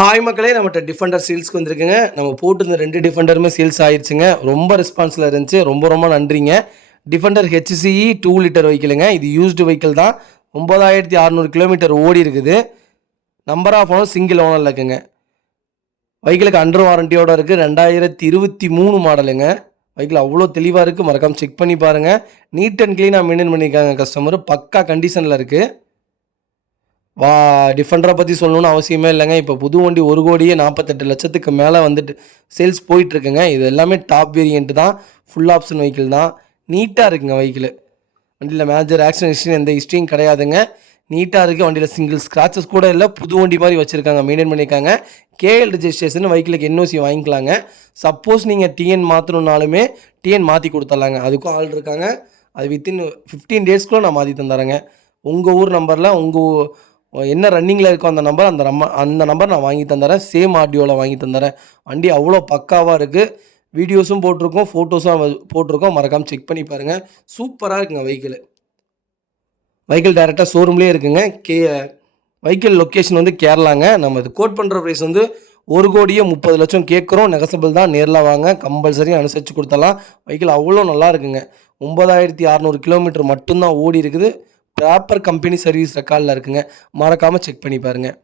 Hi மக்களே, நம்மகிட்ட Defender சேல்ஸ்க்கு வந்திருக்குங்க. நம்ம போட்டிருந்த 2 டிஃபெண்டருமே சேல்ஸ் ஆயிடுச்சுங்க. ரொம்ப ரெஸ்பான்ஸில் இருந்துச்சு. ரொம்ப ரொம்ப நன்றிங்க. டிஃபெண்டர் HCE 2 லிட்டர் வெஹிக்கிளுங்க. இது யூஸ்டு வெஹிக்கிள் தான். 9600 கிலோமீட்டர் ஓடி இருக்குது. நம்பர் ஆஃப் ஓனர் சிங்கிள் ஓனரில் இருக்குங்க. வெஹிக்கிளுக்கு அண்டர் வாரண்டியோட இருக்குது. 2023 மாடலுங்க. வெஹிக்கிள் அவ்வளோ தெளிவாக இருக்குது. மறக்காமல் செக் பண்ணி பாருங்கள். நீட் அண்ட் க்ளீனாக மெயின்டைன் பண்ணியிருக்காங்க கஸ்டமர். பக்கா கண்டிஷனில் இருக்குது. டிஃபெண்டரை பற்றி சொல்லணும்னு அவசியமே இல்லைங்க. இப்போ புது வண்டி 1,48,00,000 மேலே வந்துட்டு சேல்ஸ் போயிட்டுருக்குங்க. இது எல்லாமே டாப் வேரியன்ட் தான். ஃபுல் ஆப்ஷன் வெஹிக்கிள் தான். நீட்டாக இருக்குங்க வெஹிக்கிள். வண்டியில் மேஜர் ஆக்சிடென்ட் ஹிஸ்ட்ரி எந்த ஹிஸ்ட்ரியும் கிடையாதுங்க. நீட்டாக இருக்குது. வண்டியில் சிங்கிள் ஸ்க்ராச்சஸ் கூட இல்லை. புது வண்டி மாதிரி வச்சுருக்காங்க, மெயின்டைன் பண்ணியிருக்காங்க. கேஎல் ரிஜிஸ்ட்ரேஷன் வெஹிக்கிளுக்கு என்ஓசி வாங்கிக்கலாங்க. சப்போஸ் நீங்கள் டிஎன் மாற்றணுன்னாலுமே டிஎன் மாற்றி கொடுத்துட்லாங்க. அதுக்கும் ஆள் இருக்காங்க. அது வித்தின் 15 டேஸ்க்குள்ளே நான் மாற்றி தந்துறேங்க. உங்கள் ஊர் நம்பரில் என்ன ரன்னிங்கில் இருக்கோ அந்த நம்பர் நான் வாங்கி தந்துறேன். சேம் ஆடியோவில் வாங்கி தந்துறேன். வண்டி அவ்வளோ பக்காவாக இருக்குது. வீடியோஸும் போட்டிருக்கோம், ஃபோட்டோஸும் போட்டிருக்கோம். மறக்காமல் செக் பண்ணி பாருங்கள். சூப்பராக இருக்குங்க வெஹிக்கிள். வெஹிக்கிள் டேரெக்டாக ஷோரூம்லேயே இருக்குங்க. வெஹிக்கிள் லொக்கேஷன் வந்து கேரளாங்க. நம்ம இது கோட் பண்ணுற ப்ரைஸ் வந்து 1,30,00,000 கேட்குறோம். நெகசபிள் தான். நேரில் வாங்க, கம்பல்சரி அனுசரித்து கொடுத்தலாம். வெஹிக்கிள் அவ்வளோ நல்லா இருக்குங்க. 9600 கிலோமீட்டர் மட்டும்தான் ஓடி இருக்குது. ப்ராப்பர் கம்பெனி சர்வீஸ் ரெக்கார்டில் இருக்குங்க. மறக்காமல் செக் பண்ணி பாருங்கள்.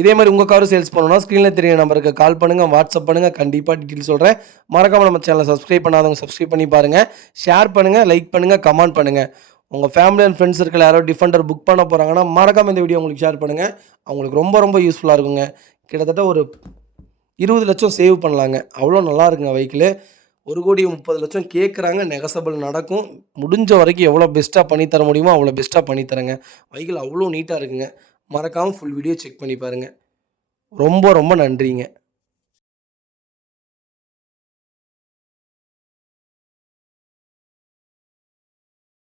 இதே மாதிரி உங்கள் காரும் சேல்ஸ் பண்ணணும்னா ஸ்க்ரீனில் தெரிய நம்பருக்கு கால் பண்ணுங்கள், வாட்ஸ்அப் பண்ணுங்கள். கண்டிப்பாக டீட்டெயில் சொல்கிறேன். மறக்காமல் நம்ம சேனலை சப்ஸ்கிரைப் பண்ணாதவங்க சப்ஸ்கிரைப் பண்ணி பாருங்கள். ஷேர் பண்ணுங்கள், லைக் பண்ணுங்கள், கமெண்ட் பண்ணுங்கள். உங்கள் ஃபேமிலி அண்ட் ஃப்ரெண்ட்ஸ் இருக்கிற யாரோ டிஃபெண்டர் புக் பண்ண போகிறாங்கன்னா மறக்காமல் இந்த வீடியோ உங்களுக்கு ஷேர் பண்ணுங்கள். அவங்களுக்கு ரொம்ப ரொம்ப யூஸ்ஃபுல்லாக இருக்குங்க. கிட்டத்தட்ட ஒரு 20 லட்சம் சேவ் பண்ணலாங்க. அவ்வளோ நல்லா இருக்குங்க வெஹிக்கிள். 1,30,00,000 கேட்குறாங்க. நெகசபிள் நடக்கும். முடிஞ்ச வரைக்கும் எவ்வளோ பெஸ்ட்டாக பண்ணித்தர முடியுமோ அவ்வளோ பெஸ்ட்டாக பண்ணித்தரேங்க. வெஹிக்கிள் அவ்வளோ நீட்டாக இருக்குங்க. மறக்காமல் ஃபுல் வீடியோ செக் பண்ணி பாருங்கள். ரொம்ப ரொம்ப நன்றிங்க.